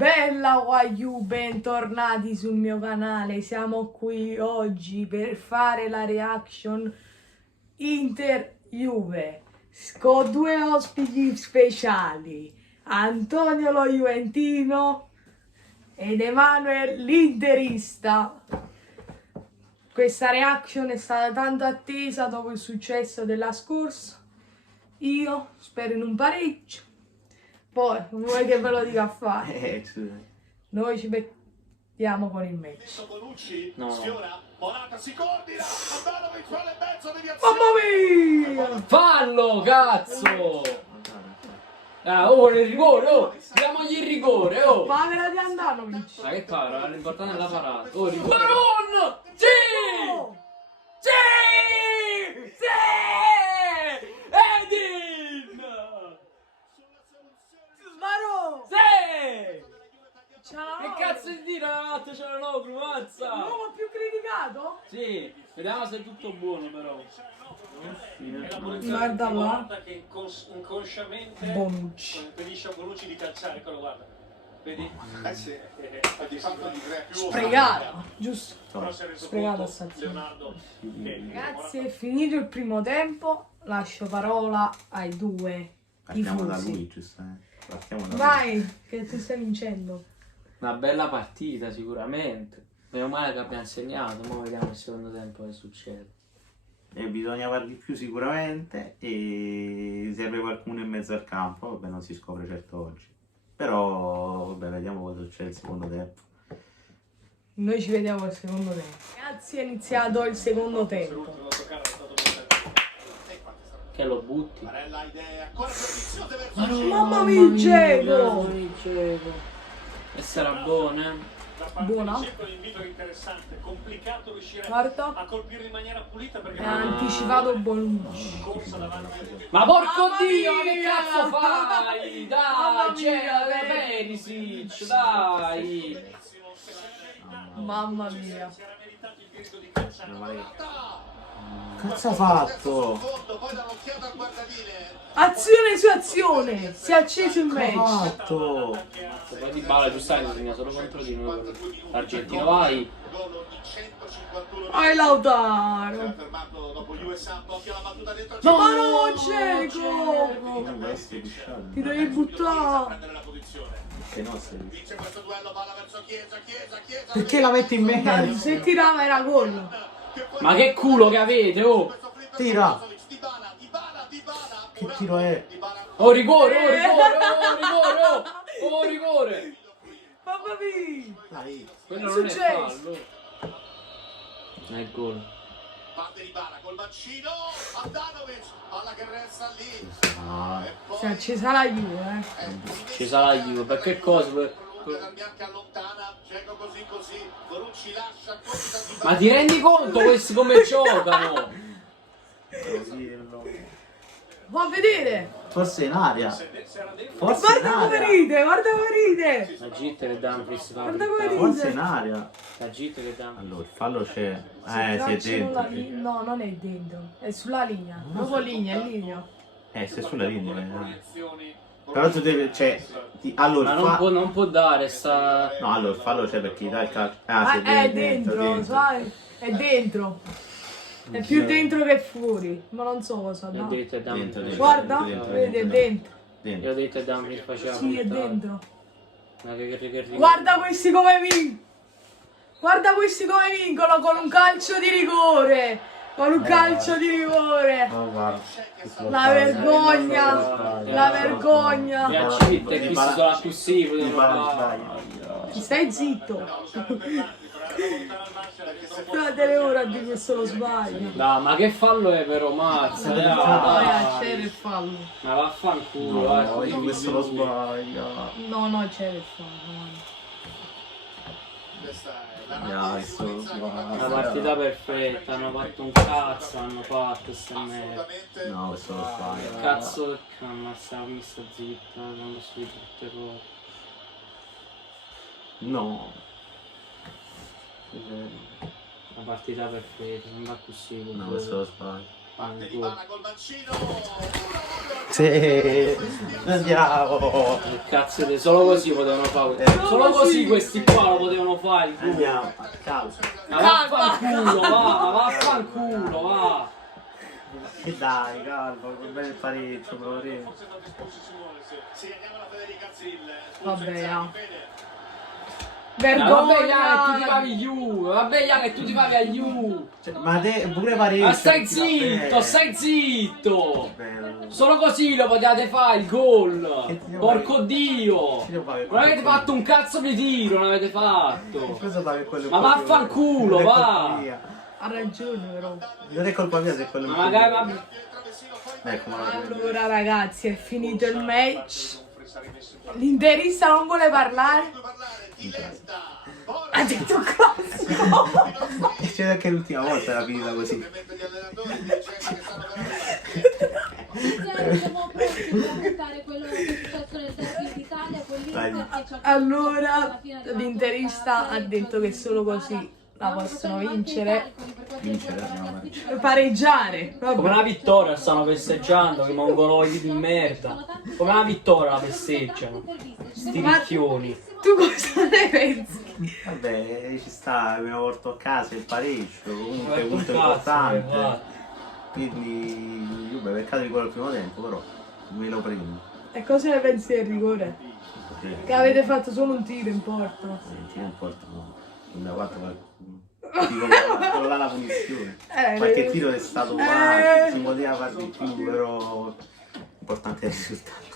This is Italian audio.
Bella Wagyu, bentornati sul mio canale. Siamo qui oggi per fare la reaction Inter-Juve con due ospiti speciali, Antonio lo Juventino ed Emanuele l'interista. Questa reaction è stata tanto attesa dopo il successo della scorsa. Io spero in un pareggio. Poi, vuoi che ve lo dica a fare? Noi ci mettiamo con il match. No. Mamma mia! Fallo, cazzo! Oh, il rigore, oh! Diamogli il rigore, oh! Pagala di Andanovic. Ma che paga? L'importante è la parata. Oh, il rigore! Maron! Sì! Oh! Sì! Sì! Edin! Maro! Sì! Ciao! Che cazzo di dire? C'era l'ogro, mazza! L'uomo più criticato? Sì, vediamo se è tutto buono però. Guarda là. Che inconsciamente Bonucci. impedisce a Bonucci di calciare, eccolo guarda. Vedi? Sì, di fatto gli crea più Sprecata, giusto? Però si è reso Sprecata conto stazione. Leonardo che Ragazzi, è finito il primo tempo. Lascio parola ai due Partiamo da tifosi. lui, giusto? Partiamo da lui. Vai, che tu stai vincendo. Una bella partita sicuramente. Meno male che abbiamo segnato, ora vediamo il secondo tempo che succede. E bisogna far di più sicuramente e serve qualcuno in mezzo al campo, vabbè non si scopre certo oggi. Però vabbè vediamo cosa succede il secondo tempo. Noi ci vediamo al secondo tempo. Ragazzi, è iniziato il secondo tempo. l'ultimo a toccare è stato per Che lo butti. Bella idea, ancora più ambiziosa verso Mamma mia, Diego! E sarà buona, Buona. un invito interessante, complicato riuscire Guarda, a colpirlo in maniera pulita perché ha anticipato Bonucci. corsa davanti. Ma porco Mamma Dio, ma che mia! cazzo fai? Mamma Dai, mia, Perisic, dai! Mamma mia. Si era meritato il diritto di calciare. Cazzo ha fatto? Poi da un'occhiata al guardadile. Azione su azione, si è acceso il Che ha match. fatto? Poi di Bala giustamente segna solo contro di noi. L'argentino vai. Vai Lautaro. Fermato dopo USA, occhio alla battuta dentro. Ma no, Cieco! Ti devi buttare. Prendere la posizione. Che no, sei. Vince questo duello, palla verso Chiesa. Perché la metti in mezzo? Se tirava era gol. Ma che culo che avete, oh! Tira! Che tiro è? Oh rigore, oh rigore, oh rigore, oh rigore! Mamma mia. Dai. Quello Che non è successo? fallo. Non è gol. Parte di Bala col mancino, Andanovic, palla che resta lì. Ah, Si è accesa la Juve, Ci sarà la Juve, per che cosa? Bianca allontana, Dzeko così, Bonucci lascia, Ma ti rendi conto questi come giocano? Va a vedere. forse in aria. Forse in Guarda come aria. ride, guarda come ride. La Gitte che Dumfries fa. Guarda come ride. Forse in aria. La Gitte che Dumfries. Allora, il fallo c'è. Si è Tracciano la dentro. linea. No, non è dentro, è sulla linea. Proprio linea, è linea. Se sulla linea. Però tu devi. Cioè. Allora, Ma non può dare, sta. No, allora il fallo c'è per chi dà il calcio. Ah, sì, È dentro, sai? È dentro. È più dentro che fuori, ma non so cosa Io dà. ho detto è Dentro, Dumfries. Guarda, dentro, vedi, è dentro. dentro. Io ho detto è Dumfries faceva Sì, è puntare. dentro. Ma che Guarda questi come vincono. Guarda questi come vincono con un calcio di rigore. Con un calcio di rigore. Oh, guarda. La vergogna. La vergogna. Mi accitte e qui si sono accusi. Stai zitto. Fate ora di questo lo sbaglio. No, ma che fallo è però, mazza? Poi Dai. c'era il fallo. Ma vaffanculo, No, io questo lo sbaglio. No, c'era il fallo. Dai, sto Una partita perfetta, hanno fatto un cazzo, hanno fatto ste merda. No, questo lo sbaglio. Che cazzo, ammazza, mi sta zitta, non posso dire tutte cose. No. Una partita perfetta, non va così. No, questo lo sbaglio. Parte di gol. Bala col mancino. Sì, andiamo. Che cazzo di... Solo così potevano fare. Solo così questi qua lo potevano fare. il gol. Andiamo. Calma. Ma vaffanculo, va, vaffanculo, va. E dai, calma, va bene il pareggio, proveremo. Sì, andiamo alla Federica Zil. Vabbè, ah. Vabbè, ya, che tu ti Vergogna! favi Juve, vabbè, ya, che tu ti favi a Juve. Cioè, ma te pure pareggio. Ma stai zitto, stai zitto. Bello. Solo così lo potevate fare il gol. Che ti devo Porco fare? Dio. Che ti devo fare? Non avete fatto un cazzo di tiro, non avete fatto. Cosa fa che quello è Ma proprio- vaffanculo, non è va. colpa mia. Ha ragione però. Non è colpa mia se quello è Ma magari, proprio- ma... Ecco, ma Allora ragazzi, è finito il match. L'interista non vuole parlare. Ha detto classico. c'è anche l'ultima volta era finita così. Siamo pronti per raccontare quello che è successo nel derby d'Italia con l'Inter che ci ha Allora l'interista ha detto che solo così la possono vincere. Vincere, no, Pareggiare. Come Vabbè. una vittoria stanno festeggiando, che mongoloidi di merda. Come una vittoria la festeggiano. Sti Ma- ricchioni. Tu cosa ne pensi? Vabbè, ci sta, abbiamo portato a casa il pareggio, comunque Ecco punto il cazzo, importante. va. Quindi, vabbè, peccato di quello al primo tempo, però me lo prendo. E cosa ne pensi del rigore? Che avete fatto solo un tiro in porta. Non importa, no. Non mi ha fatto qualcuno. Dico, quello là la punizione. Qualche tiro è stato male, si poteva fare di più, però l'importante è il risultato.